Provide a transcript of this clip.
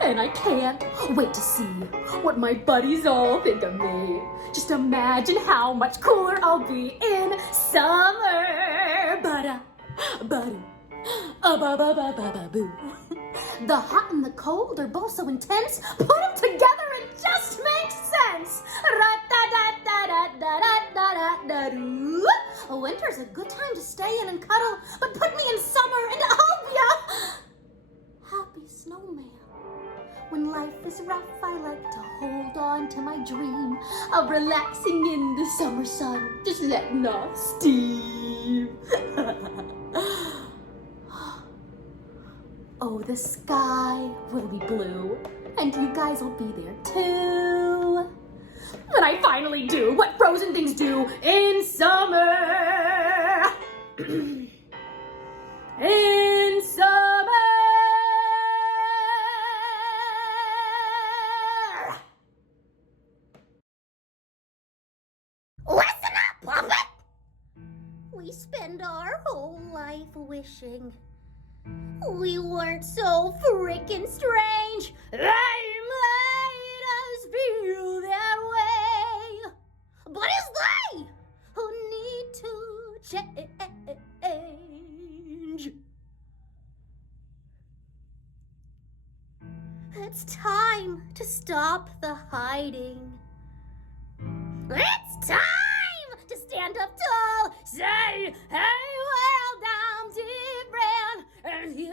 And I can't wait to see what my buddies all think of me. Just imagine how much cooler I'll be in summer. Ba-da-ba-ba-ba-ba-boo. The hot and the cold are both so intense. Put them together and it just makes sense. Ra-da-da-da-da-da-da-da-da-doo. Winter's a good time to stay in and cuddle, but put me in summer and I'll be a happy snowman. When life is rough, I like to hold on to my dream of relaxing in the summer sun, just letting off steam. Oh, the sky will be blue, and you guys will be there too. Then I finally do what frozen things do in summer. In summer. Listen up, puppet! We spend our whole life wishing we weren't so freaking strange. They made us feel that way. But it's they who need to change. It's time to stop the hiding. It's time to stand up tall, say, hey, well, I'm different, and you